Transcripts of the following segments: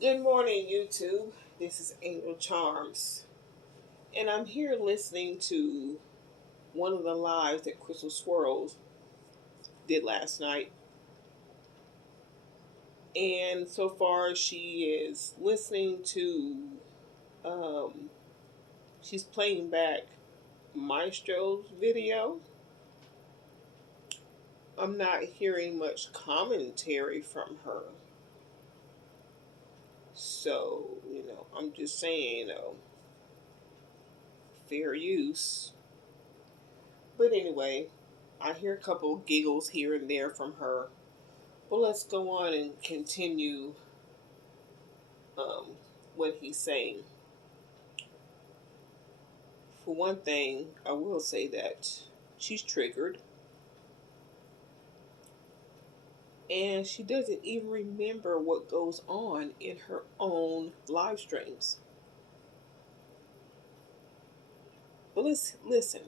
Good morning, YouTube. This is Angel Charms, and I'm here listening to one of the lives that Crystal Swirlz did last night. And so far, she is listening to, um, she's playing back Maestro's video. I'm not hearing much commentary from her. So, I'm just saying, fair use. But anyway, I hear a couple giggles here and there from her. But let's go on and continue um, what he's saying. For one thing, I will say that she's triggered. And she doesn't even remember what goes on in her own live streams. But let's listen.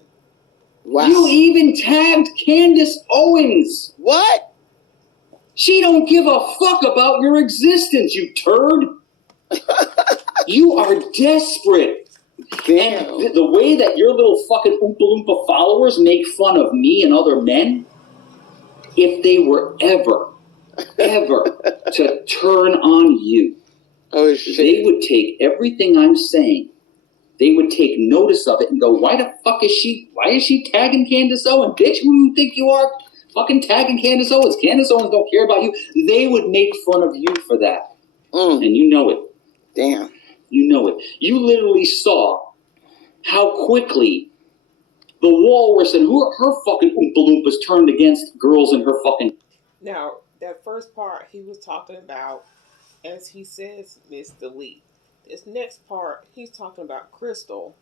Wow. You even tagged Candace Owens. What? She don't give a fuck about your existence, you turd. You are desperate. Damn. And the way that your little fucking Oompa Loompa followers make fun of me and other men, if they were ever to turn on you, they would take everything I'm saying, they would take notice of it and go, why is she tagging Candace Owens? Bitch, who do you think you are? Fucking tagging Candace Owens. Candace Owens don't care about you. They would make fun of you for that. And you know it. Damn. You know it. You literally saw how quickly the walrus and her fucking Oompa Loompas turned against girls in her fucking... Now, that first part he was talking about, as he says, Miss Delete. This next part, he's talking about Crystal,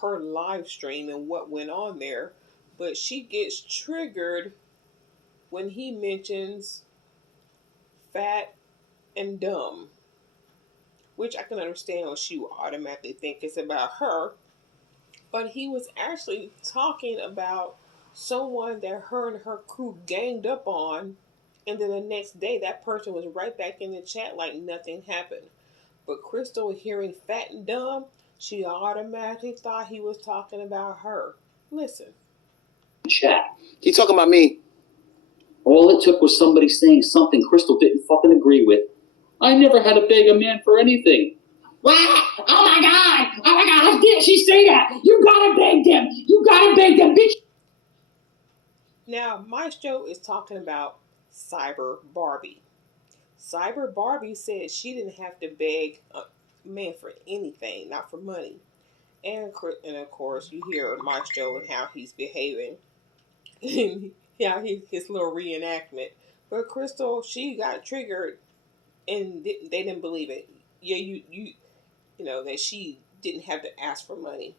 her live stream and what went on there. But she gets triggered when he mentions fat and dumb, which I can understand what she would automatically think it's about her. But he was actually talking about someone that her and her crew ganged up on, and then the next day that person was right back in the chat like nothing happened. But Crystal, hearing fat and dumb, she automatically thought he was talking about her. Listen. Chat. He talking about me. All it took was somebody saying something Crystal didn't fucking agree with. I never had to beg a man for anything. What? Oh my god! Oh my god, how dare she say that? You gotta beg them! You gotta beg them, bitch! Now, Maestro is talking about Cyber Barbie. Cyber Barbie said she didn't have to beg a man for anything, not for money. And of course, you hear Maestro and how he's behaving. Yeah, his little reenactment. But Crystal, she got triggered, and they didn't believe it. Yeah, you know that she didn't have to ask for money.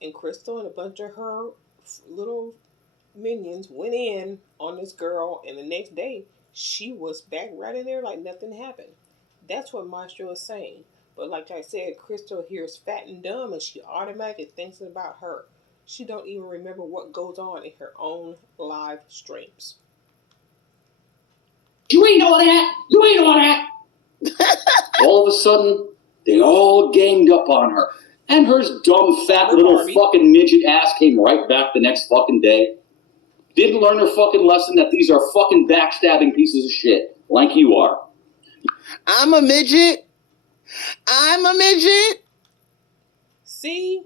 And Crystal and a bunch of her little minions went in on this girl, and the next day she was back right in there like nothing happened. That's what Maestro is saying. But like I said, Crystal hears fat and dumb, and she automatically thinks about her. She don't even remember what goes on in her own live streams. You ain't all that. You ain't all that. All of a sudden, they all ganged up on her. And her dumb, fat, little fucking midget ass came right back the next fucking day. Didn't learn her fucking lesson that these are fucking backstabbing pieces of shit, like you are. I'm a midget. I'm a midget. See?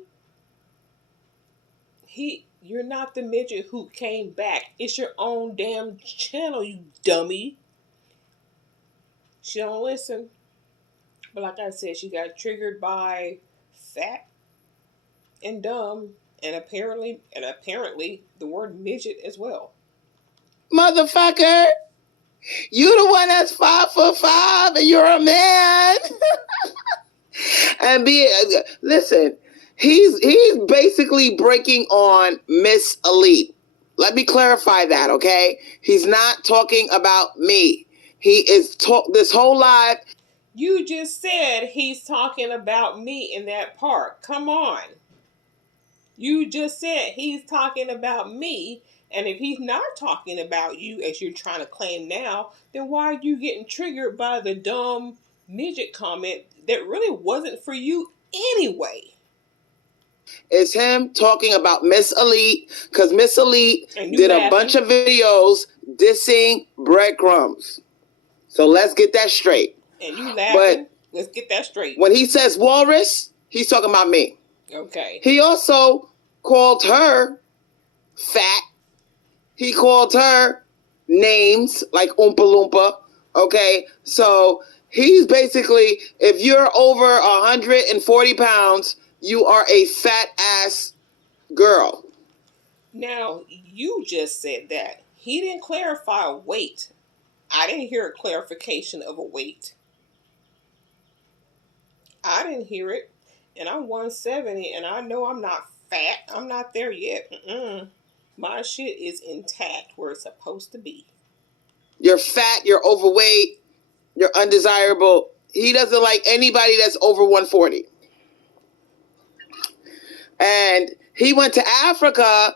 You're not the midget who came back. It's your own damn channel, you dummy. She don't listen. But like I said, she got triggered by fat and dumb, and apparently the word midget as well. Motherfucker, you the one that's 5'5" and you're a man. And listen, he's basically breaking on Miss Elite. Let me clarify that, okay? He's not talking about me. He is this whole live. You just said he's talking about me in that part. Come on. You just said he's talking about me. And if he's not talking about you, as you're trying to claim now, then why are you getting triggered by the dumb midget comment that really wasn't for you anyway. It's him talking about Miss Elite, because Miss Elite did laughing. A bunch of videos dissing breadcrumbs. So let's get that straight. And you laughing. Let's get that straight. When he says walrus, he's talking about me. Okay. He also called her fat. He called her names like Oompa Loompa. Okay, so he's basically, if you're over 140 pounds, you are a fat ass girl. Now, you just said that. He didn't clarify a weight. I didn't hear a clarification of a weight. I didn't hear it. And I'm 170, and I know I'm not fat. I'm not there yet. My shit is intact where it's supposed to be. You're fat, you're overweight, you're undesirable. He doesn't like anybody that's over 140. And he went to Africa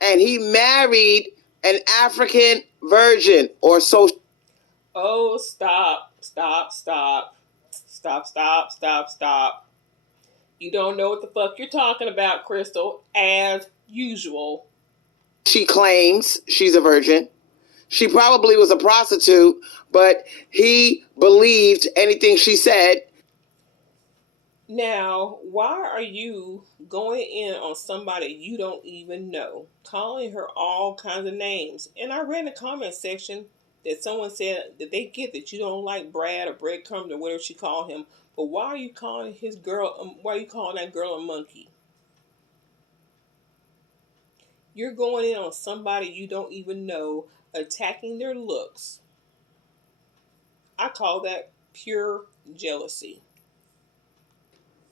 and he married an African virgin or so. Oh, stop. You don't know what the fuck you're talking about, Crystal, as usual. She claims she's a virgin. She probably was a prostitute, but he believed anything she said. Now, why are you going in on somebody you don't even know, calling her all kinds of names? And I read in the comment section that someone said that they get that you don't like Brad or Breadcrumbs or whatever she called him, but why are you calling why are you calling that girl a monkey? You're going in on somebody you don't even know, attacking their looks. I call that pure jealousy.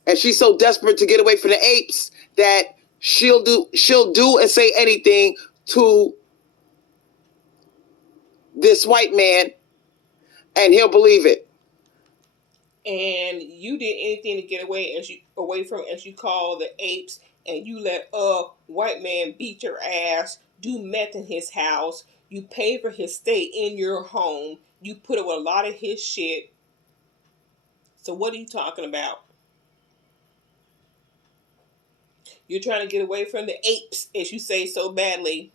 And she's so desperate to get away from the apes that she'll do and say anything to this white man, and he'll believe it. And you did anything to get away from, as you call, the apes, and you let a white man beat your ass, do meth in his house, you pay for his stay in your home, you put up with a lot of his shit. So what are you talking about? You're trying to get away from the apes, as you say so badly,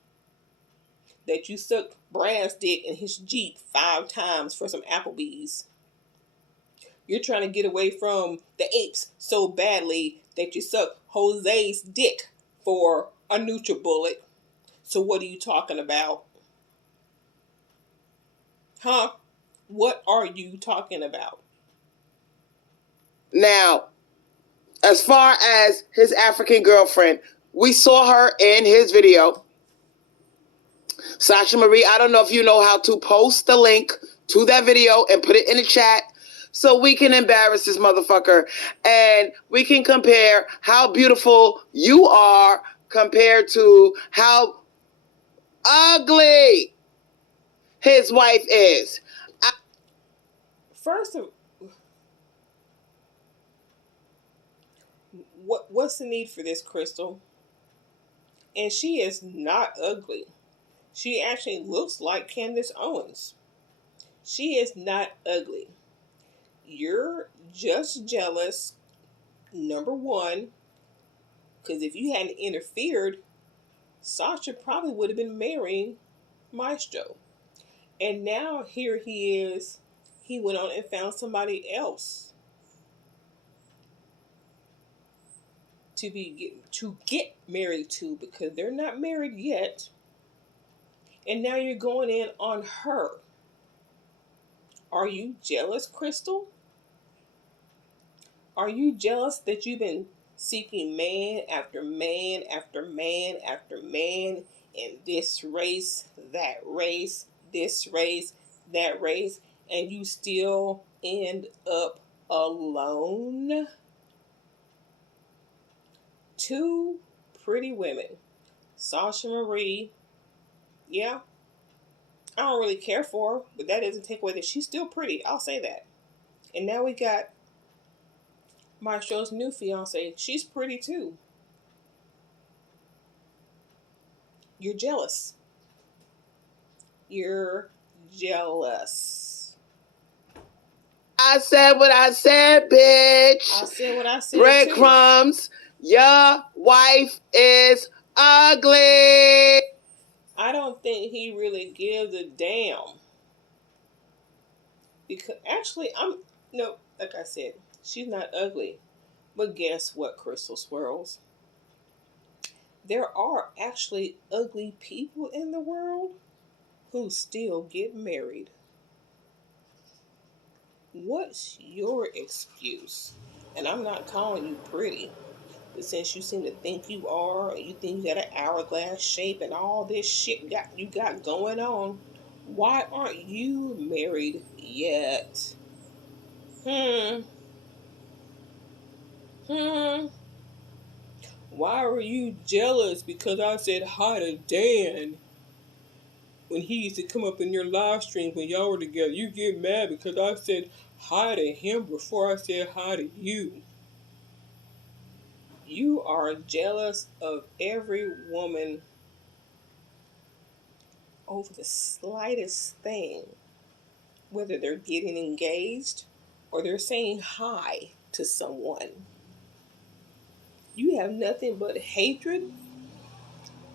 that you sucked Brad's dick in his Jeep 5 times for some Applebee's. You're trying to get away from the apes so badly that you suck Jose's dick for a NutriBullet. So what are you talking about? Huh? What are you talking about? Now, as far as his African girlfriend, we saw her in his video. Sasha Marie, I don't know if you know how to post the link to that video and put it in the chat so we can embarrass this motherfucker and we can compare how beautiful you are compared to how ugly his wife is. First of what's the need for this, Crystal? And she is not ugly. She actually looks like Candace Owens. She is not ugly. You're just jealous, number one, because if you hadn't interfered, Sasha probably would have been marrying Maestro. And now here he is. He went on and found somebody else to get married to, because they're not married yet. And now you're going in on her. Are you jealous, Crystal? Are you jealous that you've been seeking man after man after man after man in this race, that race, this race, that race, and you still end up alone? 2 pretty women. Sasha Marie, yeah, I don't really care for her, but that doesn't take away that she's still pretty. I'll say that. And now we got Maestro's new fiance. She's pretty too. You're jealous. You're jealous. I said what I said, bitch. I said what I said. Breadcrumbs. Your wife is ugly. I don't think he really gives a damn. Because actually, like I said, she's not ugly. But guess what, Crystal Swirlz? There are actually ugly people in the world who still get married. What's your excuse? And I'm not calling you pretty, but since you seem to think you are, and you think you got an hourglass shape and all this shit you got going on, why aren't you married yet? Hmm. Why were you jealous because I said hi to Dan when he used to come up in your live streams when y'all were together? You get mad because I said hi to him before I said hi to you. You are jealous of every woman over the slightest thing, whether they're getting engaged or they're saying hi to someone. You have nothing but hatred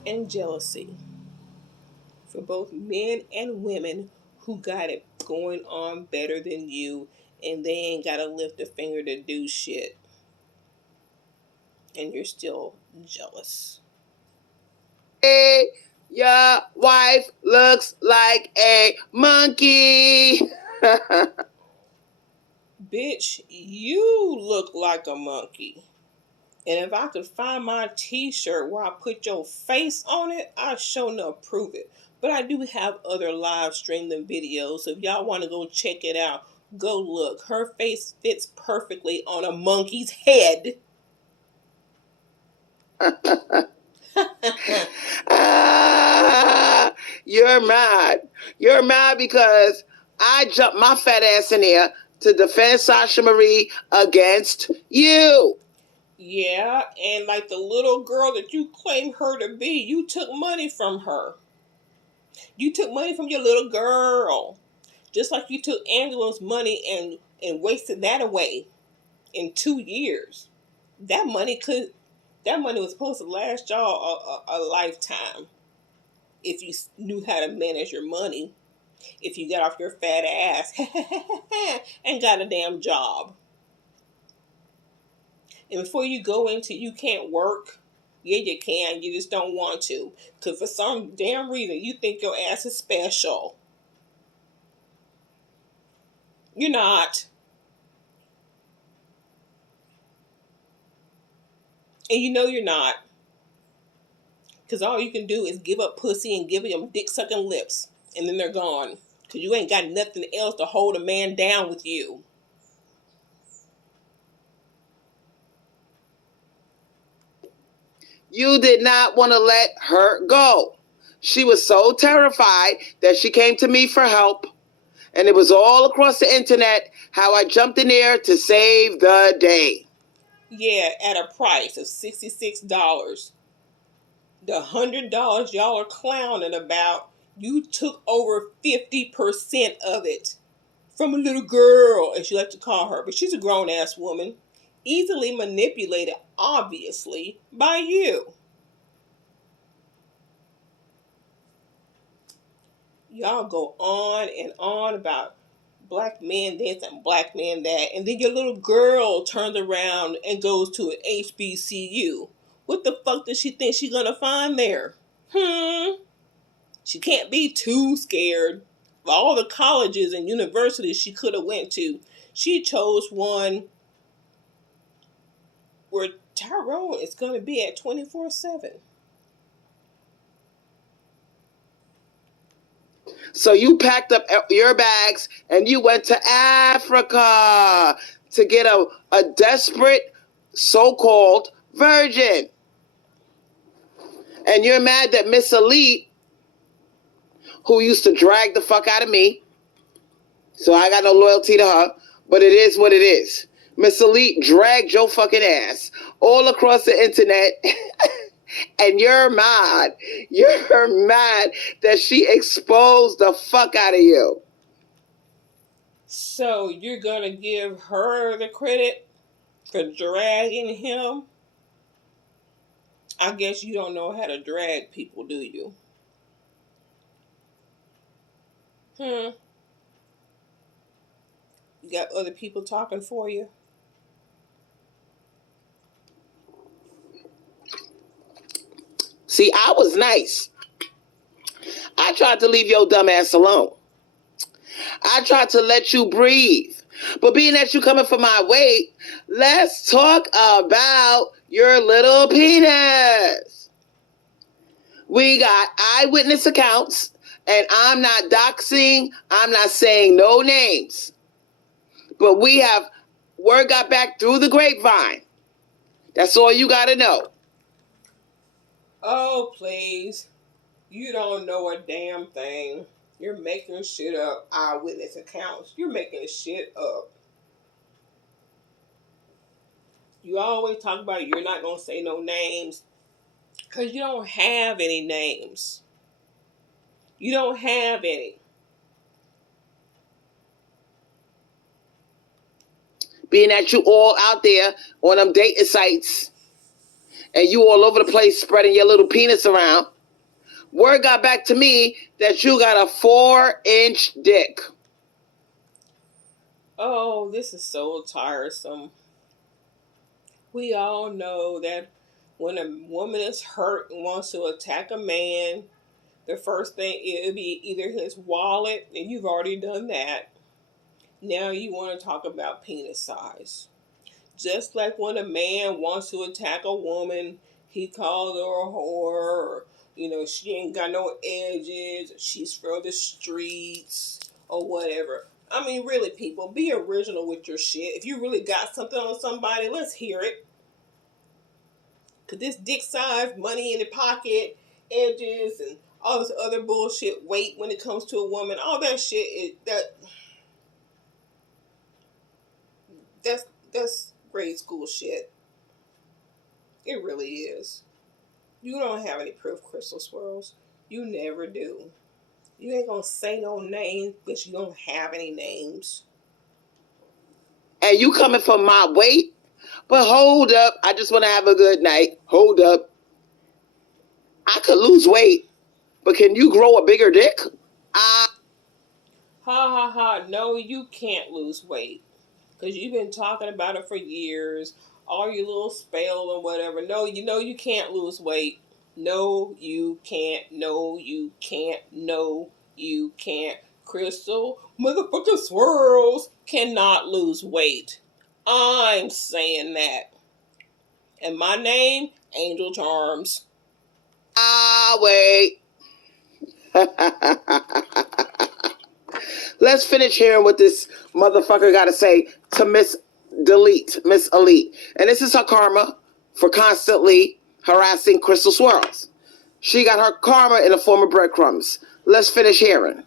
and jealousy for both men and women who got it going on better than you, and they ain't got to lift a finger to do shit. And you're still jealous. Hey, your wife looks like a monkey. Bitch, you look like a monkey. And if I could find my t-shirt where I put your face on it, I'd sure enough prove it. But I do have other live streaming videos, so if y'all want to go check it out, go look. Her face fits perfectly on a monkey's head. You're mad. You're mad because I jumped my fat ass in here to defend Sasha Marie against you. Yeah, and like the little girl that you claim her to be, you took money from her. You took money from your little girl. Just like you took Angela's money and wasted that away in 2 years. That money was supposed to last y'all a lifetime. If you knew how to manage your money. If you got off your fat ass and got a damn job. And before you go into you can't work, yeah, you can. You just don't want to. Because for some damn reason, you think your ass is special. You're not. And you know you're not. Because all you can do is give up pussy and give them dick-sucking lips. And then they're gone. Because you ain't got nothing else to hold a man down with you. You did not want to let her go. She was so terrified that she came to me for help. And it was all across the internet how I jumped in there to save the day. Yeah, at a price of $66. The $100 y'all are clowning about, you took over 50% of it from a little girl, as you like to call her. But she's a grown-ass woman. Easily manipulated, obviously, by you. Y'all go on and on about black men this and black men that. And then your little girl turns around and goes to an HBCU. What the fuck does she think she's gonna find there? She can't be too scared. Of all the colleges and universities she could have went to, she chose one where Tyrone is going to be at 24/7. So you packed up your bags and you went to Africa to get a desperate so-called virgin. And you're mad that Miss Elite, who used to drag the fuck out of me, so I got no loyalty to her, but it is what it is. Miss Elite dragged your fucking ass all across the internet. And you're mad. You're mad that she exposed the fuck out of you. So you're gonna give her the credit for dragging him? I guess you don't know how to drag people, do you? You got other people talking for you? See, I was nice. I tried to leave your dumb ass alone. I tried to let you breathe. But being that you coming for my weight, let's talk about your little penis. We got eyewitness accounts, and I'm not doxing, I'm not saying no names. But we have word got back through the grapevine. That's all you gotta know. Oh, please. You don't know a damn thing. You're making shit up. Eyewitness accounts. You're making shit up. You always talk about you're not going to say no names because you don't have any names. You don't have any. Being that you all out there on them dating sites and you all over the place spreading your little penis around, word got back to me that you got a 4-inch dick. Oh, this is so tiresome. We all know that when a woman is hurt and wants to attack a man, the first thing it'll be either his wallet, and you've already done that. Now you want to talk about penis size. Just like when a man wants to attack a woman, he calls her a whore, or, she ain't got no edges, she's from the streets, or whatever. I mean, really, people, be original with your shit. If you really got something on somebody, let's hear it. Because this dick size, money in the pocket, edges, and all this other bullshit, weight when it comes to a woman, all that shit, that's grade school shit. It really is. You don't have any proof, Crystal Swirlz. You never do. You ain't gonna say no names because you don't have any names. And you coming for my weight? But hold up, I just want to have a good night. Hold up. I could lose weight, but can you grow a bigger dick? Ha ha ha. No, you can't lose weight. Because you've been talking about it for years. All your little spell and whatever. No, you can't lose weight. No, you can't. No, you can't. No, you can't. Crystal motherfucking Swirlz cannot lose weight. I'm saying that. And my name, Angel Charms. Wait. Let's finish hearing what this motherfucker got to say to Miss Elite. And this is her karma for constantly harassing Crystal Swirlz. She got her karma in the form of breadcrumbs. Let's finish hearing.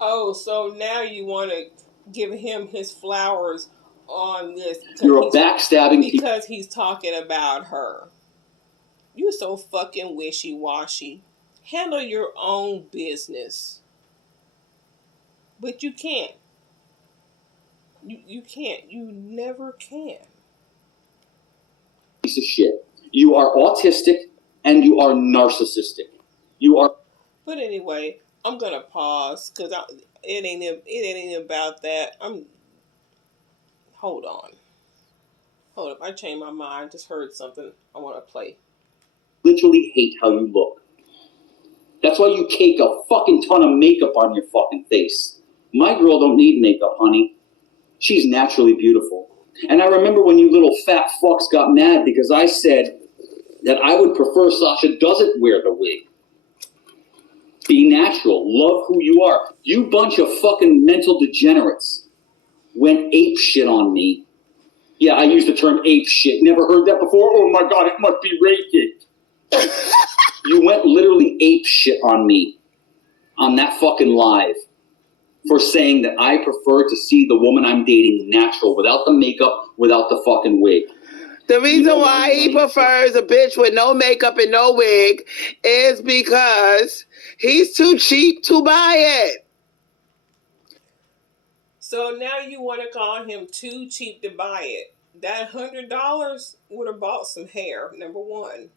Oh, so now you want to give him his flowers on this. You're a backstabbing because he's talking about her. You're so fucking wishy-washy. Handle your own business. But you can't. You can't. You never can. Piece of shit. You are autistic and you are narcissistic. You are. But anyway, I'm gonna pause because it ain't about that. Hold on. Hold up. I changed my mind. Just heard something I want to play. Literally hate how you look. That's why you cake a fucking ton of makeup on your fucking face. My girl don't need makeup, honey. She's naturally beautiful. And I remember when you little fat fucks got mad because I said that I would prefer Sasha doesn't wear the wig. Be natural. Love who you are. You bunch of fucking mental degenerates went ape shit on me. Yeah, I used the term ape shit. Never heard that before? Oh my God, it must be racist. You went literally ape shit on me on that fucking live for saying that I prefer to see the woman I'm dating natural, without the makeup, without the fucking wig. The reason why he prefers a bitch with no makeup and no wig is because he's too cheap to buy it. So now you want to call him too cheap to buy it. That $100 would have bought some hair, number one.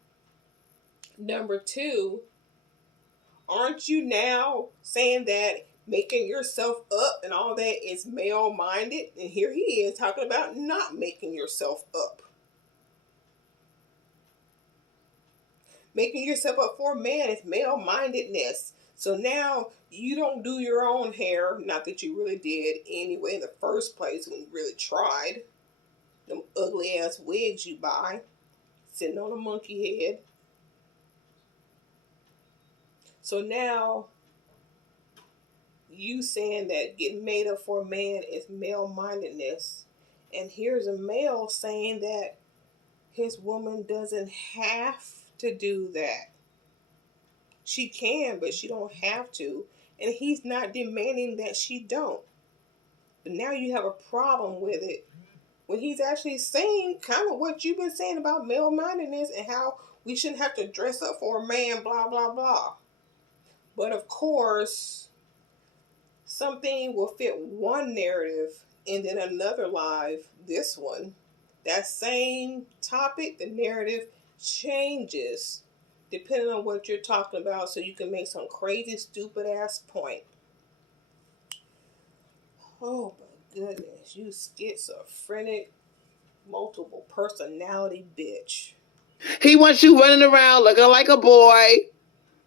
Number two, aren't you now saying that making yourself up and all that is male-minded? And here he is talking about not making yourself up. Making yourself up for a man is male-mindedness. So now you don't do your own hair. Not that you really did anyway in the first place when you really tried. Them ugly ass wigs you buy. Sitting on a monkey head. So now you saying that getting made up for a man is male-mindedness. And here's a male saying that his woman doesn't have to do that. She can, but she don't have to. And he's not demanding that she don't. But now you have a problem with it when he's actually saying kind of what you've been saying about male-mindedness and how we shouldn't have to dress up for a man, blah, blah, blah. But of course, something will fit one narrative and then another live, this one. That same topic, the narrative changes depending on what you're talking about, so you can make some crazy, stupid ass point. Oh my goodness, you schizophrenic, multiple personality bitch. He wants you running around looking like a boy,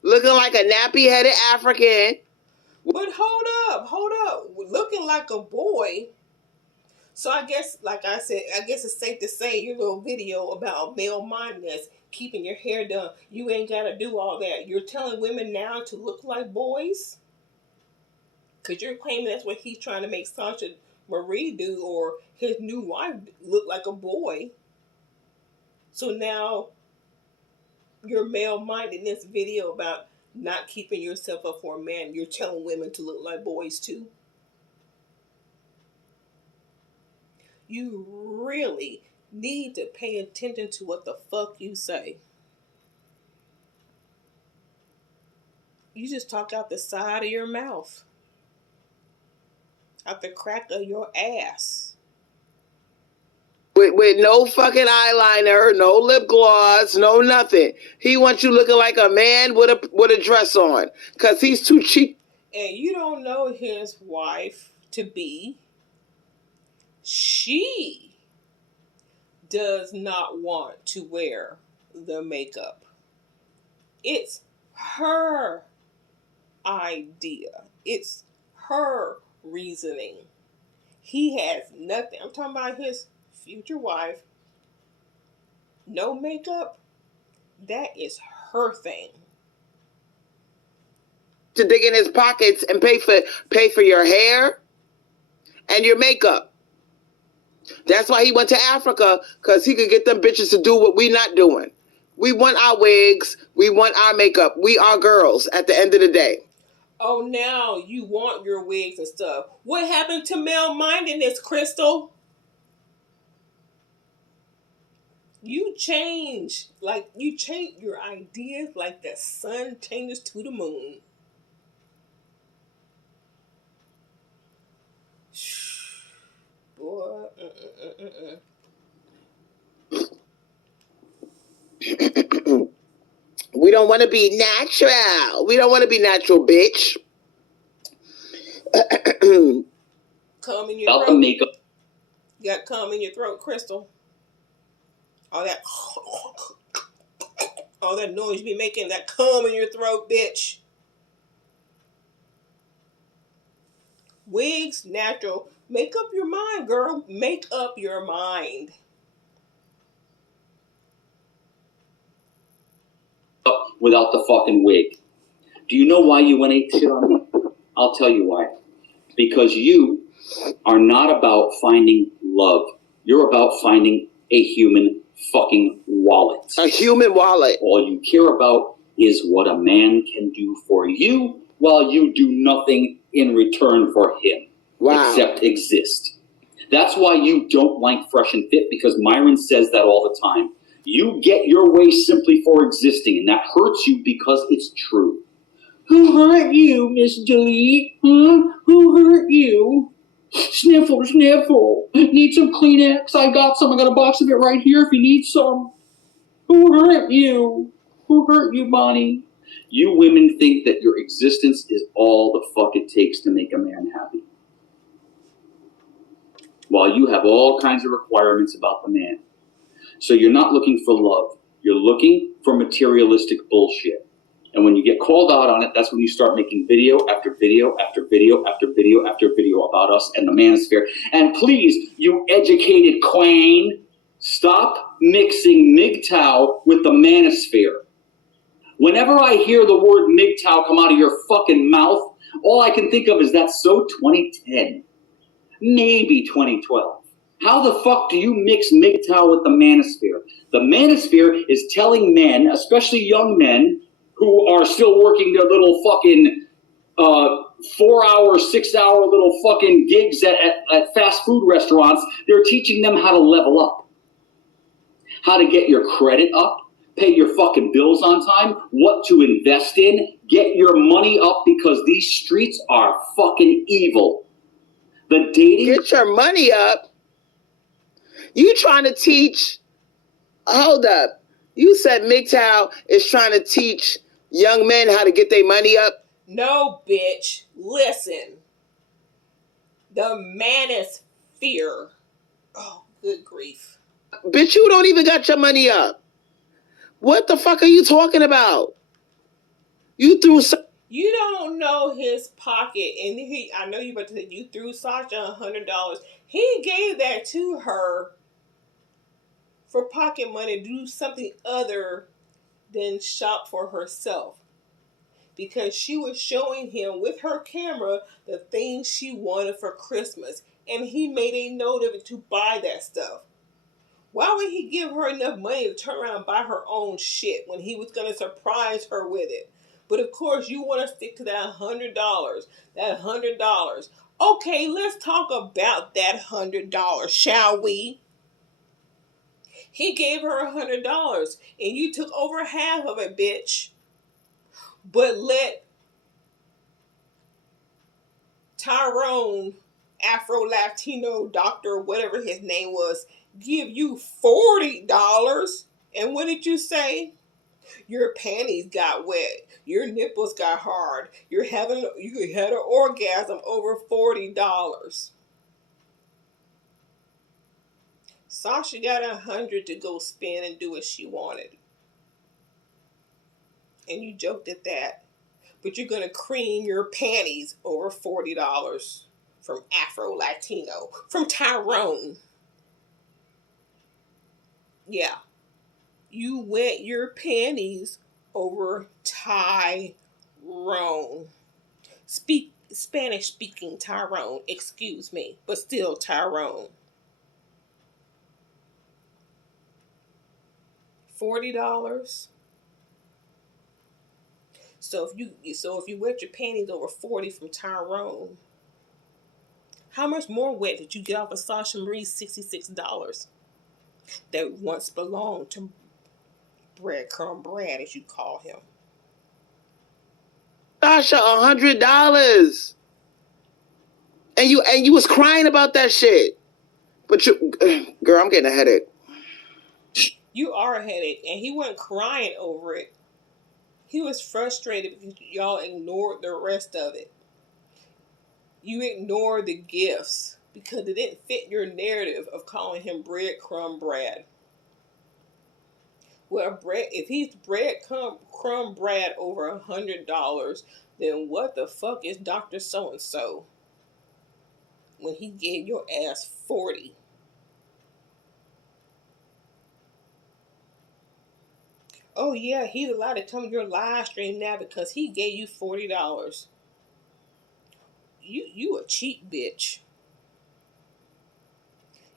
looking like a nappy-headed African. But hold up. Looking like a boy. So I guess, like I said, I guess it's safe to say your little video about male-mindedness, keeping your hair done, you ain't got to do all that. You're telling women now to look like boys? Because you're claiming that's what he's trying to make Sasha Marie do, or his new wife look like a boy. So now your male-mindedness video about not keeping yourself up for a man, you're telling women to look like boys too? You really need to pay attention to what the fuck you say. You just talk out the side of your mouth. Out the crack of your ass. With no fucking eyeliner, no lip gloss, no nothing. He wants you looking like a man with a dress on. Because he's too cheap. And you don't know his wife to be. She does not want to wear the makeup. It's her idea. It's her reasoning. He has nothing. I'm talking about his future wife. No makeup. That is her thing. To dig in his pockets and pay for your hair and your makeup. That's why he went to Africa, because he could get them bitches to do what we not doing. We want our wigs. We want our makeup. We are girls at the end of the day. Oh, now you want your wigs and stuff. What happened to male-mindedness, Crystal? You change your ideas like the sun changes to the moon. Boy, We don't want to be natural. We don't want to be natural, bitch. Cum in your throat. Makeup. You got cum in your throat, Crystal. All that noise you be making, that cum in your throat, bitch. Wigs, natural. Make up your mind, girl. Make up your mind. Without the fucking wig. Do you know why you went ape shit on me? I'll tell you why. Because you are not about finding love. You're about finding a human fucking wallet. A human wallet. All you care about is what a man can do for you while you do nothing in return for him. Wow. Except exist. That's why you don't like Fresh and Fit, because Myron says that all the time. You get your way simply for existing, and that hurts you because it's true. Who hurt you, Miss Jolie? Huh? Who hurt you? Sniffle, sniffle. Need some Kleenex? I got some. I got a box of it right here if you need some. Who hurt you? Who hurt you, Bonnie? You women think that your existence is all the fuck it takes to make a man happy. While you have all kinds of requirements about the man. So you're not looking for love. You're looking for materialistic bullshit. And when you get called out on it, that's when you start making video after video after video after video after video about us and the manosphere. And please, you educated queen, stop mixing MGTOW with the manosphere. Whenever I hear the word MGTOW come out of your fucking mouth, all I can think of is that's so 2010. Maybe 2012. How the fuck do you mix MGTOW with the manosphere? The manosphere is telling men, especially young men, who are still working their little fucking 4-hour, 6-hour little fucking gigs at fast food restaurants, they're teaching them how to level up. How to get your credit up, pay your fucking bills on time, what to invest in, get your money up because these streets are fucking evil. The dating... Get your money up? You trying to teach... Hold up. You said MGTOW is trying to teach young men how to get their money up? No, bitch. Listen. The manosphere. Oh, good grief. Bitch, you don't even got your money up. What the fuck are you talking about? You threw... You don't know his pocket, and I know you about to say you threw Sasha $100. He gave that to her for pocket money to do something other than shop for herself. Because she was showing him with her camera the things she wanted for Christmas. And he made a note of it to buy that stuff. Why would he give her enough money to turn around and buy her own shit when he was going to surprise her with it? But of course, you want to stick to that $100. That $100. Okay, let's talk about that $100, shall we? He gave her $100, and you took over half of it, bitch. But let Tyrone, Afro-Latino doctor, whatever his name was, give you $40. And what did you say? Your panties got wet. Your nipples got hard. You had an orgasm over $40. Sasha got $100 to go spend and do what she wanted. And you joked at that. But you're going to cream your panties over $40 from Afro-Latino, from Tyrone. Yeah. You wet your panties over Tyrone. Spanish-speaking Tyrone, excuse me, but still Tyrone. $40. So if you wet your panties over $40 from Tyrone, how much more wet did you get off of Sasha Marie's $66 that once belonged to Breadcrumb Brad, as you call him? Sasha, $100. And you was crying about that shit. But you, girl, I'm getting a headache. You are a headache, and he wasn't crying over it. He was frustrated because y'all ignored the rest of it. You ignored the gifts because it didn't fit your narrative of calling him Breadcrumb Brad. Well, if he's Breadcrumb Brad over $100, then what the fuck is Dr. So-and-so when he gave your ass $40? Oh yeah, he's allowed to come to your live stream now because he gave you $40. You a cheap bitch.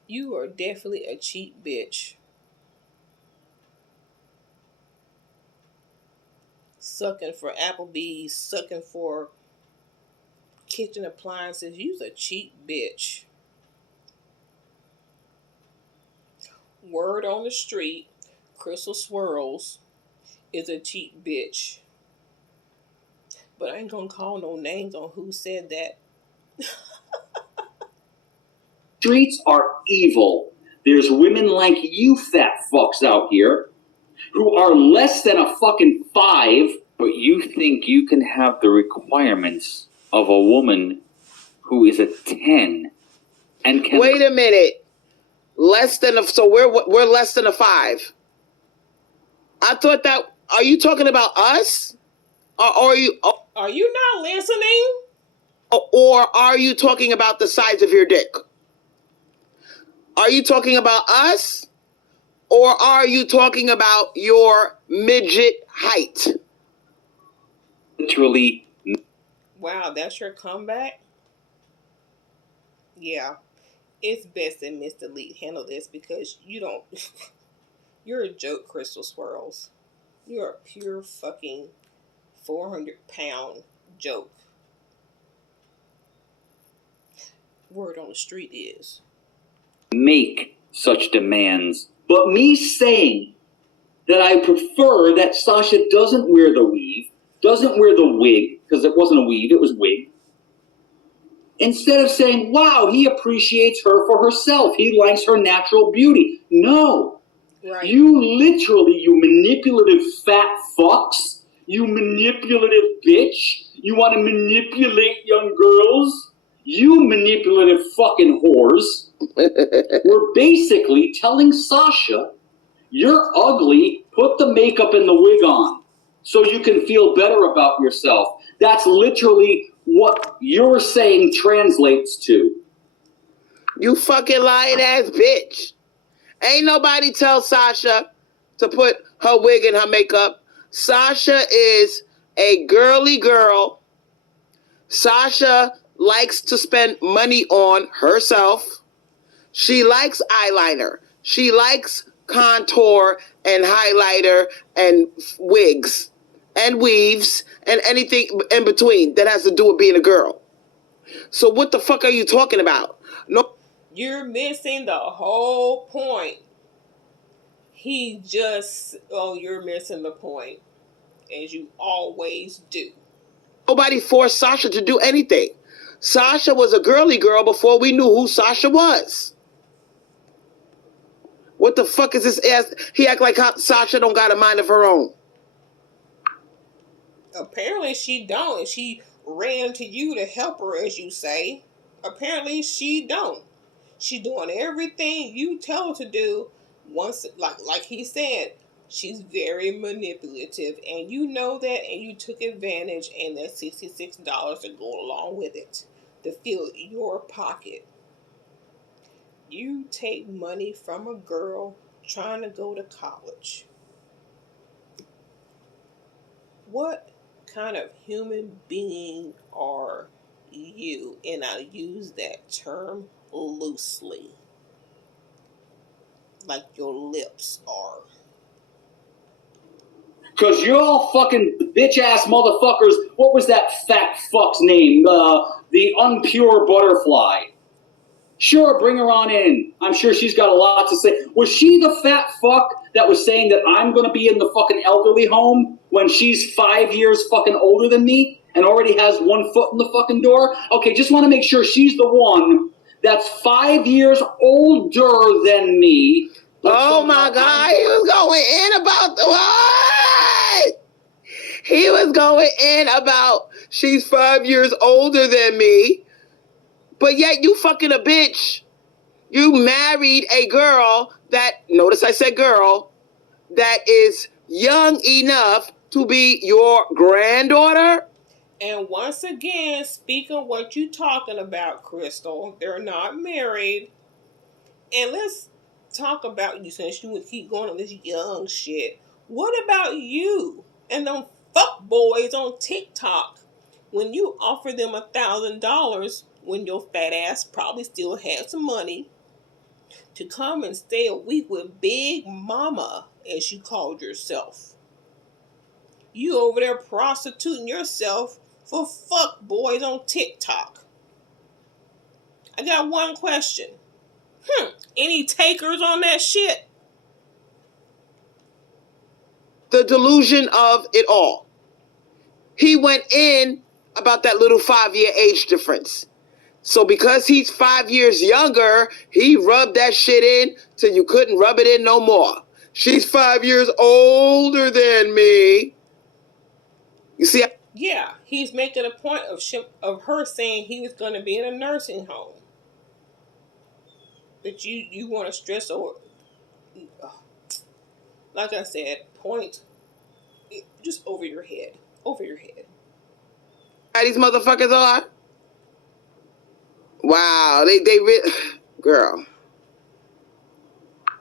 You are definitely a cheap bitch. Sucking for Applebee's, sucking for kitchen appliances. You's a cheap bitch. Word on the street, Crystal Swirlz is a cheap bitch. But I ain't gonna call no names on who said that. streets are evil. There's women like you fat fucks out here who are less than a fucking 5. But you think you can have the requirements of a woman who is a 10 and can... Wait a minute. So we're less than a 5. I thought that... Are you talking about us? Or are you... Are you not listening? Or are you talking about the size of your dick? Are you talking about us? Or are you talking about your midget height? Literally... Wow, that's your comeback? Yeah. It's best that Miss Elite handle this because you don't... You're a joke, Crystal Swirlz. You're a pure fucking 400-pound joke. Word on the street is... make such demands. But me saying that I prefer that Sasha doesn't wear the weave, doesn't wear the wig, because it wasn't a weave, it was wig. Instead of saying, wow, he appreciates her for herself. He likes her natural beauty. No. Right. You literally, you manipulative fat fucks, you manipulative bitch, you want to manipulate young girls, you manipulative fucking whores. We're basically telling Sasha, you're ugly, put the makeup and the wig on so you can feel better about yourself. That's literally what you're saying translates to. You fucking lying ass bitch. Ain't nobody tell Sasha to put her wig and her makeup. Sasha is a girly girl. Sasha likes to spend money on herself. She likes eyeliner. She likes contour and highlighter and wigs and weaves and anything in between that has to do with being a girl. So what the fuck are you talking about? No. You're missing the whole point. You're missing the point. As you always do. Nobody forced Sasha to do anything. Sasha was a girly girl before we knew who Sasha was. What the fuck is this ass? He act like Sasha don't got a mind of her own. Apparently she don't. And she ran to you to help her, as you say. Apparently she don't. She's doing everything you tell her to do. Once, like he said, she's very manipulative, and you know that, and you took advantage, and that $66 to go along with it to fill your pocket. You take money from a girl trying to go to college. What kind of human being are you? And I use that term loosely. Like your lips are. Because you're all fucking bitch-ass motherfuckers. What was that fat fuck's name? The unpure butterfly. Sure, bring her on in. I'm sure she's got a lot to say. Was she the fat fuck that was saying that I'm going to be in the fucking elderly home when she's 5 years fucking older than me and already has 1 foot in the fucking door? Okay, just want to make sure she's the one that's 5 years older than me. Oh my God, he was going in about the what? He was going in about she's 5 years older than me, but yet you fucking a bitch. You married a girl that, notice I said girl, that is young enough to be your granddaughter. And once again, speak of what you talking about, Crystal. They're not married. And let's talk about you, since you would keep going on this young shit. What about you and them fuck boys on TikTok when you offer them $1,000 when your fat ass probably still had some money to come and stay a week with Big Mama, as you called yourself? You over there prostituting yourself for fuck boys on TikTok. I got one question. Any takers on that shit? The delusion of it all. He went in about that little 5-year age difference. So because he's 5 years younger, he rubbed that shit in till you couldn't rub it in no more. She's 5 years older than me. You see? Yeah, he's making a point of her saying he was going to be in a nursing home. But you want to stress over, like I said, point just over your head, These motherfuckers are. Wow, they girl.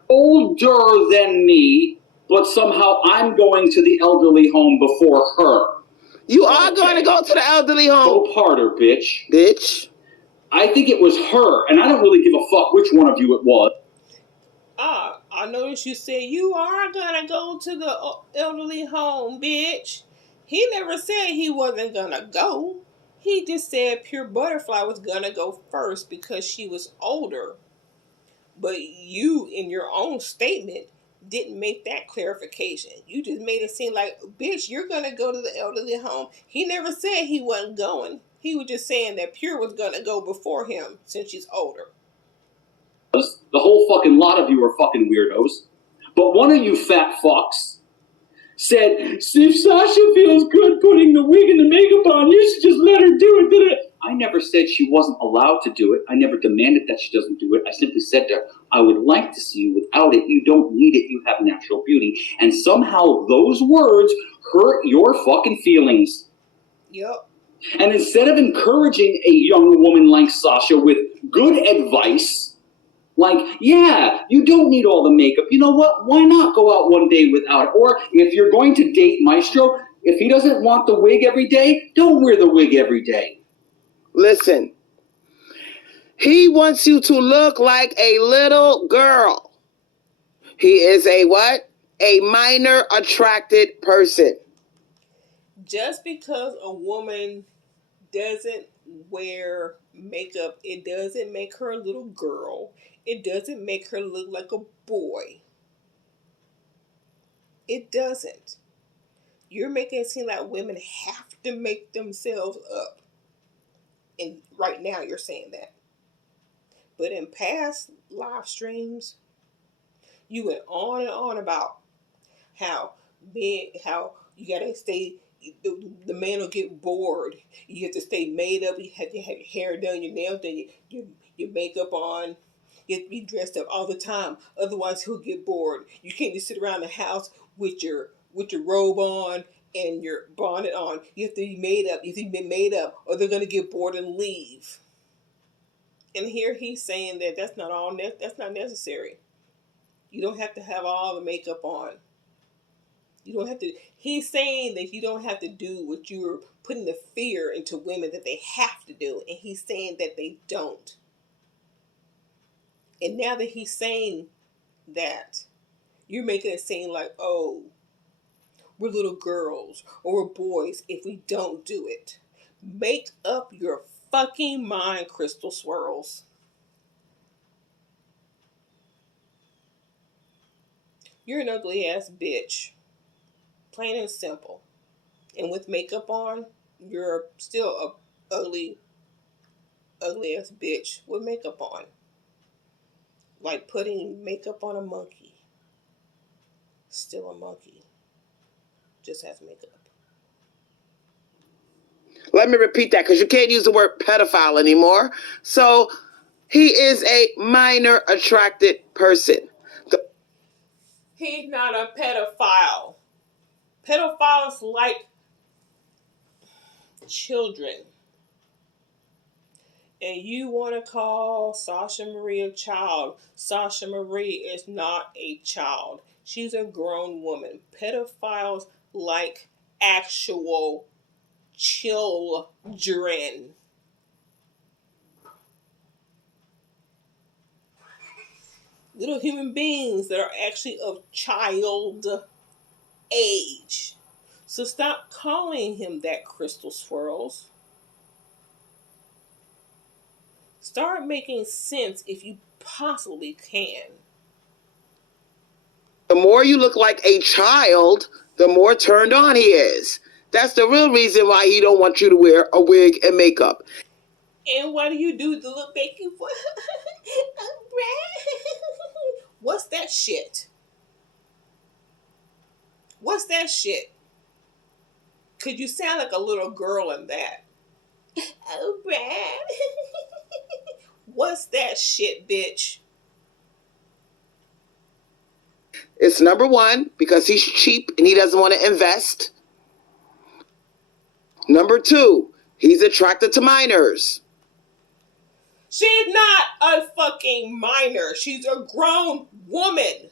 Older than me, but somehow I'm going to the elderly home before her. You are going to go to the elderly home. Go harder, bitch. Bitch. I think it was her, and I don't really give a fuck which one of you it was. I noticed you said you are gonna go to the elderly home, bitch. He never said he wasn't gonna go. He just said Pure Butterfly was gonna go first because she was older. But you, in your own statement, didn't make that clarification. You just made it seem like, bitch, you're gonna go to the elderly home. He never said he wasn't going. He was just saying that Pure was gonna go before him since she's older. The whole fucking lot of you are fucking weirdos. But one of you fat fucks said, if Sasha feels good putting the wig and the makeup on, you should just let her do it. I never said she wasn't allowed to do it. I never demanded that she doesn't do it. I simply said to her, I would like to see you without it. You don't need it. You have natural beauty. And somehow those words hurt your fucking feelings. Yep. And instead of encouraging a young woman like Sasha with good advice, like, yeah, you don't need all the makeup. You know what? Why not go out one day without it? Or if you're going to date Maestro, if he doesn't want the wig every day, don't wear the wig every day. Listen, he wants you to look like a little girl. He is a what? A minor attracted person. Just because a woman doesn't wear makeup, it doesn't make her a little girl. It doesn't make her look like a boy. It doesn't. You're making it seem like women have to make themselves up. And right now you're saying that. But in past live streams, you went on and on about how you gotta stay, the man will get bored. You have to stay made up. You have to have your hair done, your nails done, your makeup on. You have to be dressed up all the time. Otherwise, he'll get bored. You can't just sit around the house with your robe on and your bonnet on. You have to be made up. You have to be made up, or they're gonna get bored and leave. And here he's saying that that's not necessary. You don't have to have all the makeup on. You don't have to. He's saying that you don't have to do what you're putting the fear into women that they have to do, and he's saying that they don't. And now that he's saying that, you're making it seem like, oh, we're little girls or we're boys if we don't do it. Make up your fucking mind, Crystal Swirlz. You're an ugly ass bitch. Plain and simple. And with makeup on, you're still a ugly ass bitch with makeup on. Like putting makeup on a monkey. Still a monkey. Just has makeup. Let me repeat that because you can't use the word pedophile anymore. So he is a minor attracted person. He's not a pedophile. Pedophiles like children. And you want to call Sasha Marie a child. Sasha Marie is not a child. She's a grown woman. Pedophiles like actual children. Little human beings that are actually of child age. So stop calling him that, Crystal Swirlz. Start making sense if you possibly can. The more you look like a child, the more turned on he is. That's the real reason why he don't want you to wear a wig and makeup. And what do you do to look back and forth? What's that shit? What's that shit? Cause you sound like a little girl in that. Oh, Brad. What's that shit, bitch? It's number one, because he's cheap and he doesn't want to invest. Number two, he's attracted to minors. She's not a fucking minor. She's a grown woman.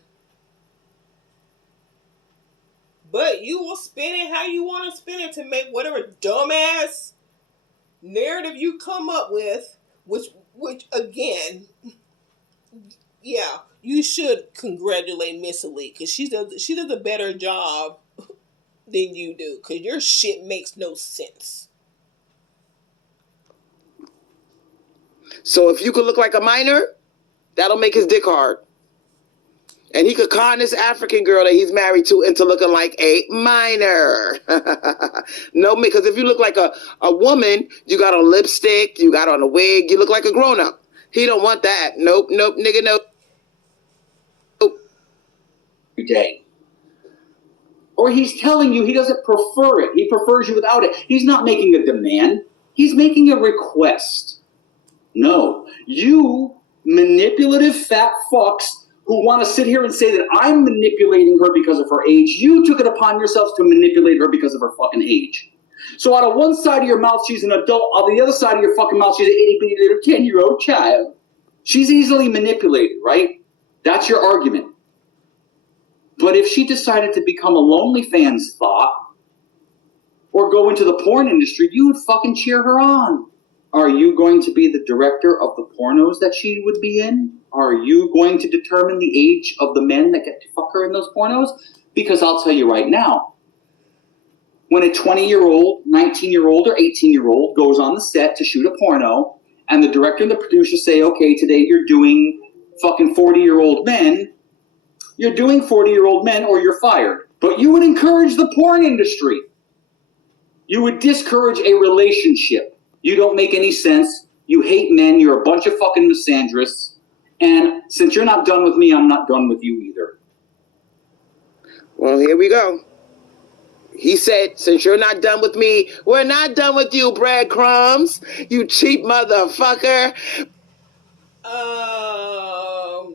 But you will spin it how you want to spin it to make whatever dumbass narrative you come up with, which again, yeah, you should congratulate Miss Elite because she does a better job than you do because your shit makes no sense. So if you could look like a minor, that'll make his dick hard. And he could con this African girl that he's married to into looking like a minor. No, because if you look like a woman, you got on lipstick, you got on a wig, you look like a grown-up. He don't want that. Nope, nigga, nope. Every day. Or he's telling you he doesn't prefer it. He prefers you without it. He's not making a demand. He's making a request. No. You manipulative fat fucks who want to sit here and say that I'm manipulating her because of her age. You took it upon yourselves to manipulate her because of her fucking age. So out of one side of your mouth, she's an adult. On the other side of your fucking mouth, she's an itty-bitty little 10-year-old child. She's easily manipulated, right? That's your argument. But if she decided to become a OnlyFans thought or go into the porn industry, you would fucking cheer her on. Are you going to be the director of the pornos that she would be in? Are you going to determine the age of the men that get to fuck her in those pornos? Because I'll tell you right now, when a 20-year-old, 19-year-old, or 18-year-old goes on the set to shoot a porno, and the director and the producer say, okay, today you're doing fucking 40-year-old men, you're doing 40-year-old men or you're fired. But you would encourage the porn industry. You would discourage a relationship. You don't make any sense. You hate men. You're a bunch of fucking misandrists. And since you're not done with me, I'm not done with you either. Well, here we go. He said, since you're not done with me, we're not done with you, breadcrumbs. You cheap motherfucker.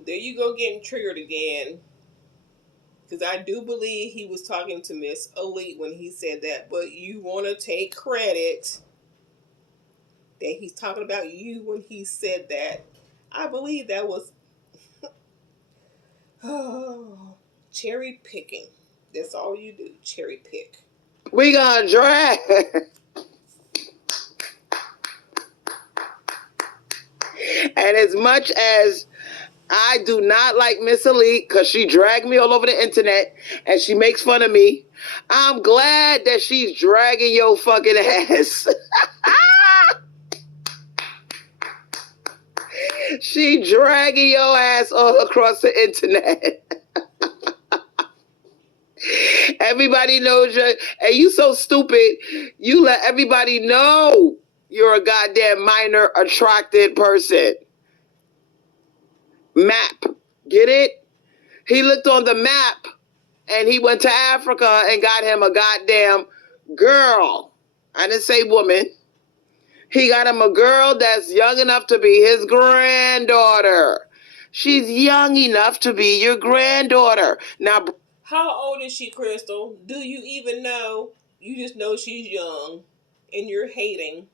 There you go, getting triggered again. Because I do believe he was talking to Miss Elite when he said that. But you want to take credit that he's talking about you when he said that. I believe that was cherry picking. That's all you do, cherry pick. We gonna drag. And as much as I do not like Miss Elite because she dragged me all over the internet and she makes fun of me, I'm glad that she's dragging your fucking ass. She dragging your ass all across the internet. Everybody knows you, and you so stupid, you let everybody know you're a goddamn minor attracted person. Map. Get it? He looked on the map and he went to Africa and got him a goddamn girl. I didn't say woman. He got him a girl that's young enough to be his granddaughter. She's young enough to be your granddaughter. Now, how old is she, Crystal? Do you even know? You just know she's young and you're hating.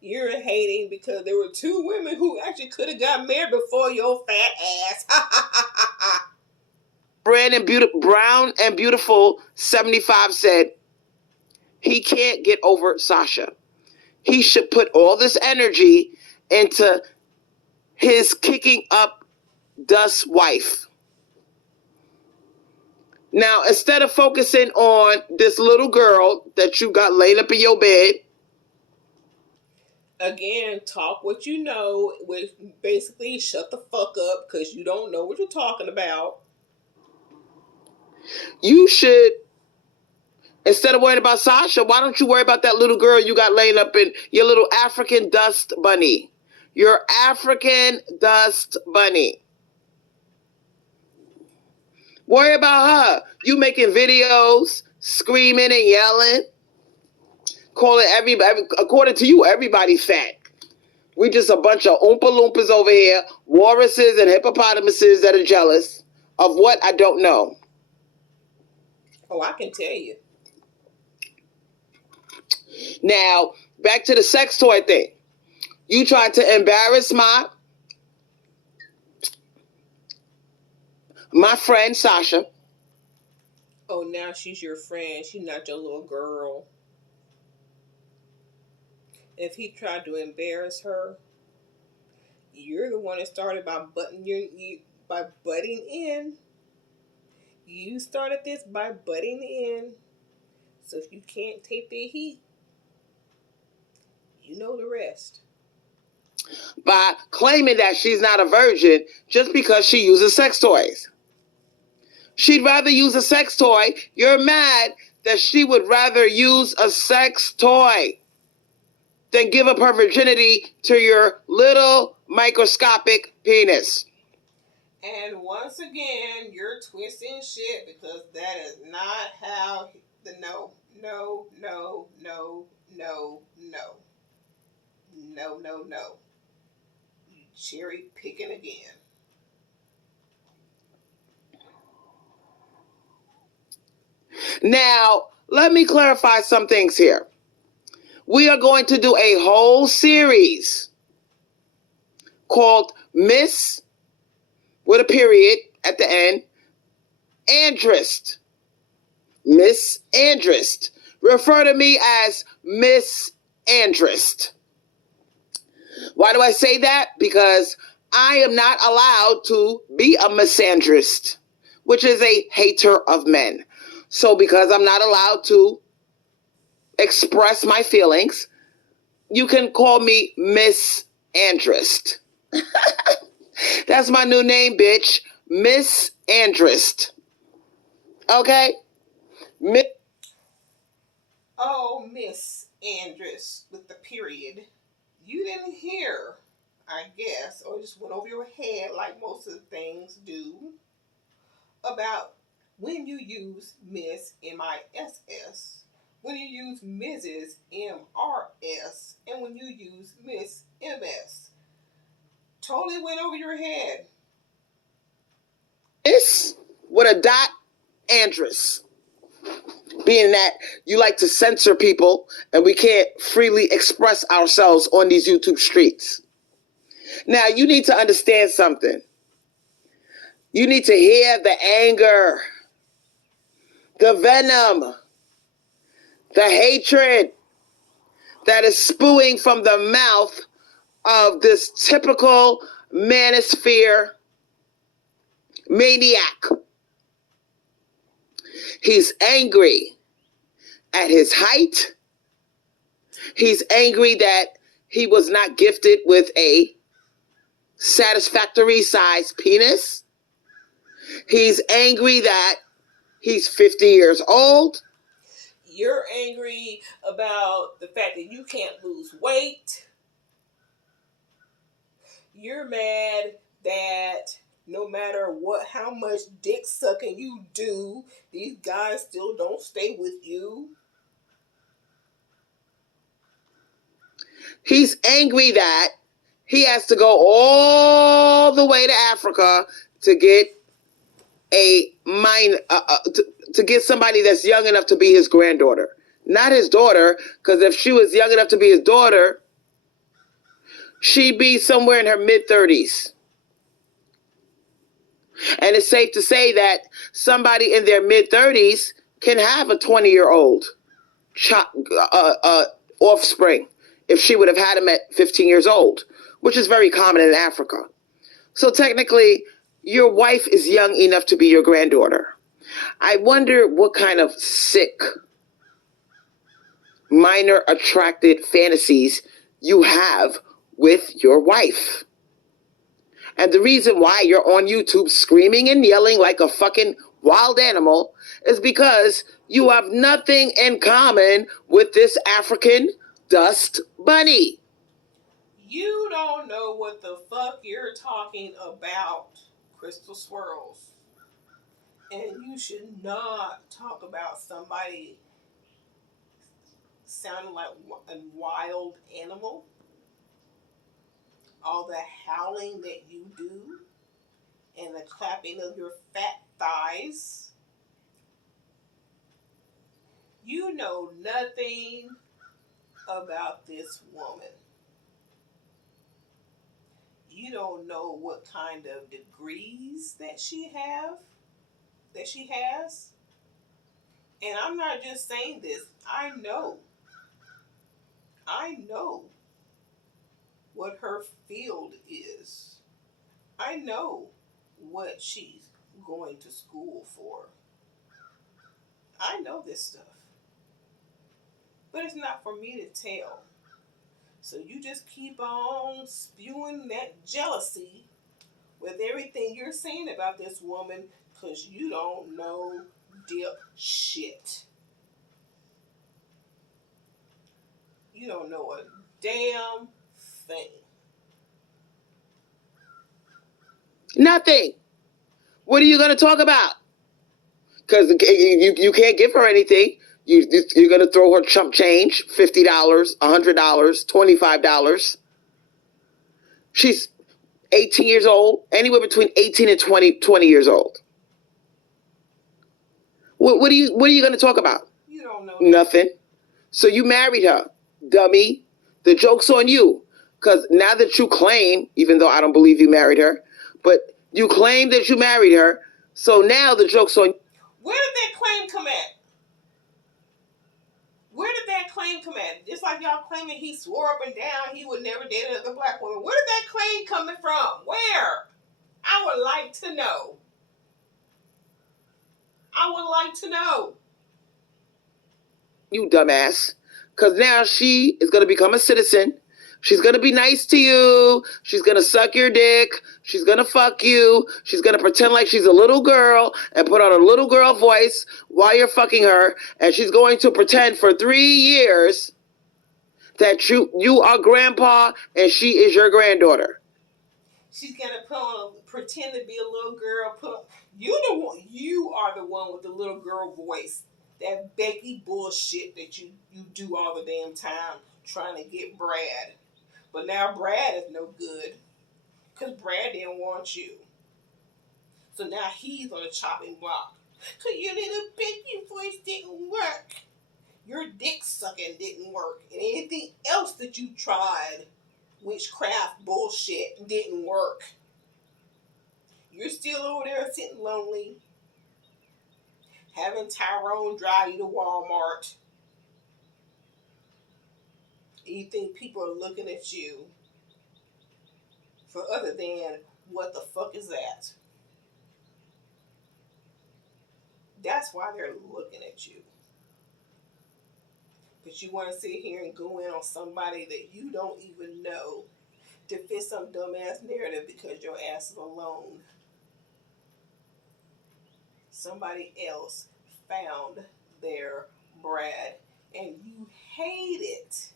You're hating because there were two women who actually could have got married before your fat ass. Brown and Beautiful 75 said he can't get over Sasha. He should put all this energy into his kicking up Dust's wife. Now, instead of focusing on this little girl that you got laid up in your bed, again, talk what you know, which basically shut the fuck up because you don't know what you're talking about. You should Instead of worrying about Sasha, why don't you worry about that little girl you got laying up in your little African dust bunny? Your African dust bunny. Worry about her. You making videos, screaming and yelling, calling everybody, according to you, everybody's fat. We just a bunch of Oompa Loompas over here, walruses and hippopotamuses that are jealous of what I don't know. Oh, I can tell you. Now, back to the sex toy thing. You tried to embarrass my friend Sasha. Oh, now she's your friend. She's not your little girl. If he tried to embarrass her, you're the one that started by butting in. You started this by butting in. So if you can't take the heat, you know the rest. By claiming that she's not a virgin just because she uses sex toys. She'd rather use a sex toy. You're mad that she would rather use a sex toy than give up her virginity to your little microscopic penis. And once again, you're twisting shit because that is not how no. Cherry picking again. Now, let me clarify some things here. We are going to do a whole series called Miss, with a period at the end, Andrist. Miss Andrist. Refer to me as Miss Andrist. Why do I say that? Because I am not allowed to be a misandrist, which is a hater of men. So because I'm not allowed to express my feelings, you can call me Miss Andrist. That's my new name, bitch. Miss Andrist. Okay? Oh, Miss Andress with the period. You didn't hear, I guess, or just went over your head like most of the things do, about when you use Miss MISS, when you use Mrs. MRS, and when you use Miss MS. Totally went over your head. Miss with a dot Andress. Being that you like to censor people and we can't freely express ourselves on these YouTube streets. Now, you need to understand something. You need to hear the anger, the venom, the hatred that is spewing from the mouth of this typical manosphere maniac. He's angry at his height. He's angry that he was not gifted with a satisfactory size penis. He's angry that he's 50 years old. You're angry about the fact that you can't lose weight. You're mad that no matter how much dick sucking you do, these guys still don't stay with you. He's angry that he has to go all the way to Africa to get to get somebody that's young enough to be his granddaughter. Not his daughter, because if she was young enough to be his daughter, she'd be somewhere in her mid-30s. And it's safe to say that somebody in their mid-30s can have a 20-year-old offspring if she would have had him at 15 years old, which is very common in Africa. So technically, your wife is young enough to be your granddaughter. I wonder what kind of sick, minor attracted fantasies you have with your wife. And the reason why you're on YouTube screaming and yelling like a fucking wild animal is because You have nothing in common with this African dust bunny. You don't know what the fuck you're talking about, Crystal Swirlz. And you should not talk about somebody sounding like a wild animal. All the howling that you do and the clapping of your fat thighs. You know nothing about this woman. You don't know what kind of degrees that she has. And I'm not just saying this. I know what her field is. I know what she's going to school for. I know this stuff. But it's not for me to tell. So you just keep on spewing that jealousy with everything you're saying about this woman because you don't know dip shit. You don't know a damn thing. Nothing. What are you going to talk about? Because you can't give her anything. You're going to throw her chump change, $50, $100, $25. She's 18 years old, anywhere between 18 and 20 years old. What are you going to talk about? You don't know nothing. So you married her, dummy. The joke's on you. Because now that you claim, even though I don't believe you married her, but you claim that you married her, so now the joke's on you. Where did that claim come at? Where did that claim come at? Just like y'all claiming he swore up and down he would never date another black woman. Where did that claim coming from? Where? I would like to know. I would like to know. You dumbass. Because now she is going to become a citizen. She's going to be nice to you. She's going to suck your dick. She's going to fuck you. She's going to pretend like she's a little girl and put on a little girl voice while you're fucking her. And she's going to pretend for 3 years that you are grandpa and she is your granddaughter. She's going to pretend to be a little girl. You are the one with the little girl voice. That Becky bullshit that you do all the damn time trying to get Brad. But now Brad is no good because Brad didn't want you. So now he's on the chopping block. Because your little Becky voice didn't work. Your dick sucking didn't work. And anything else that you tried, witchcraft bullshit, didn't work. You're still over there sitting lonely, having Tyrone drive you to Walmart. And you think people are looking at you for other than, what the fuck is that? That's why they're looking at you. But you want to sit here and go in on somebody that you don't even know to fit some dumbass narrative because your ass is alone. Somebody else found their Brad and you hate it.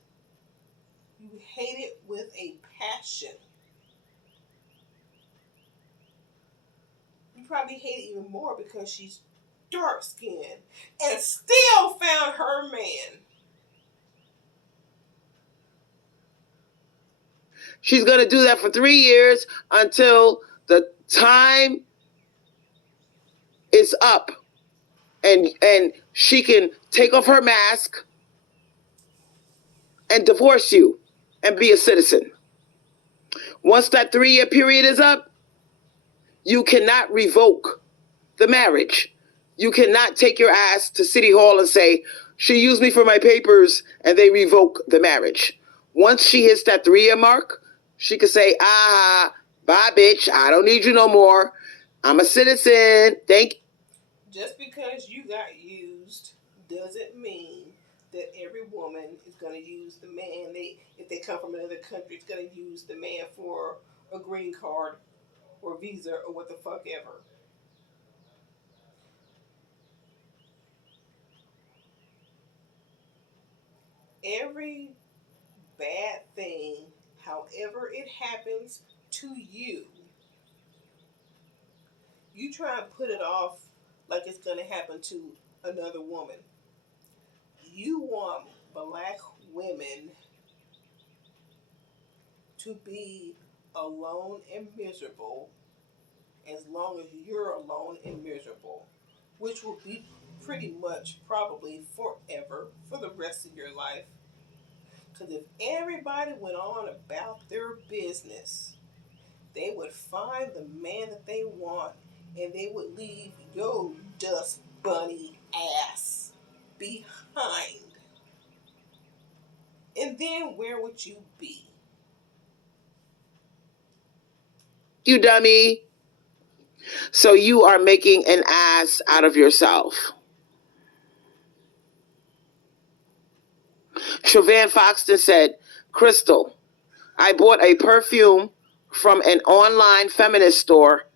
You hate it with a passion. You probably hate it even more because she's dark skinned and still found her man. She's going to do that for 3 years until the time is up and she can take off her mask and divorce you and be a citizen. Once that 3-year period is up, you cannot revoke the marriage. You cannot take your ass to City Hall and say, she used me for my papers, and they revoke the marriage. Once she hits that 3-year mark, she can say, bye, bitch. I don't need you no more. I'm a citizen. Thank you. Just because you got used doesn't mean that every woman is going to use the man. If they come from another country, it's going to use the man for a green card or visa or what the fuck ever. every bad thing, however it happens to you, you try and put it off like it's going to happen to another woman. You want black women to be alone and miserable as long as you're alone and miserable, which will be pretty much probably forever for the rest of your life. Because if everybody went on about their business, they would find the man that they want and they would leave your dust bunny ass behind. And then where would you be? You dummy. So you are making an ass out of yourself. Chauvin Foxton said, Crystal, I bought a perfume from an online feminist store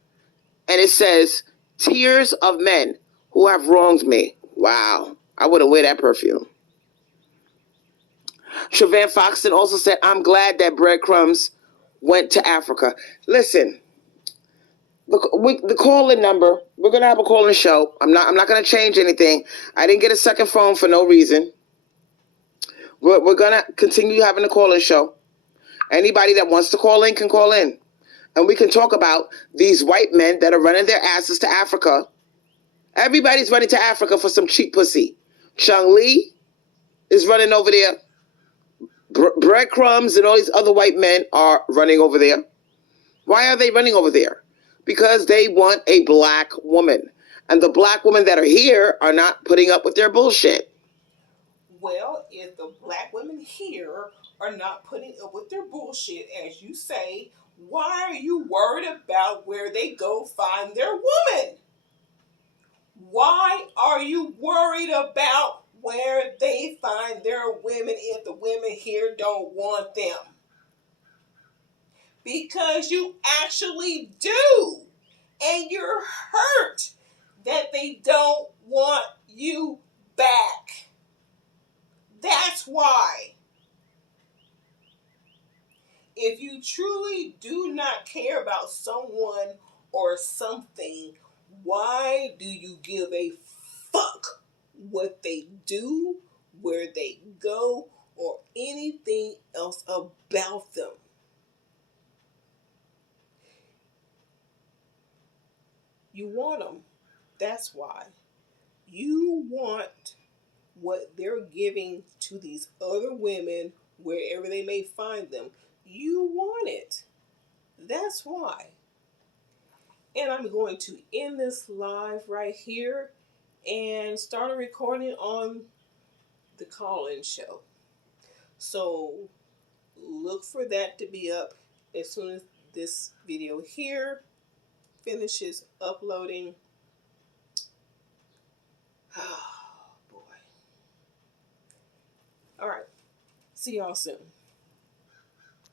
and it says, tears of men who have wronged me. Wow. I wouldn't wear that perfume. Chauvin Foxton also said, I'm glad that breadcrumbs went to Africa. Listen, the call-in number, we're going to have a call-in show. I'm not going to change anything. I didn't get a second phone for no reason. We're going to continue having a call-in show. Anybody that wants to call in can call in. And we can talk about these white men that are running their asses to Africa. Everybody's running to Africa for some cheap pussy. Chung Lee is running over there. Breadcrumbs and all these other white men are running over there. Why are they running over there? Because they want a black woman. And the black women that are here are not putting up with their bullshit. Well, if the black women here are not putting up with their bullshit, as you say, why are you worried about where they go find their woman? Why are you worried about where they find their women if the women here don't want them? Because you actually do. And you're hurt that they don't want you back. That's why. If you truly do not care about someone or something, why do you give a fuck what they do, where they go, or anything else about them? You want them. That's why. You want what they're giving to these other women wherever they may find them. You want it. That's why. And I'm going to end this live right here and start a recording on the call-in show. So look for that to be up as soon as this video here finishes uploading. Oh boy. All right. See y'all soon.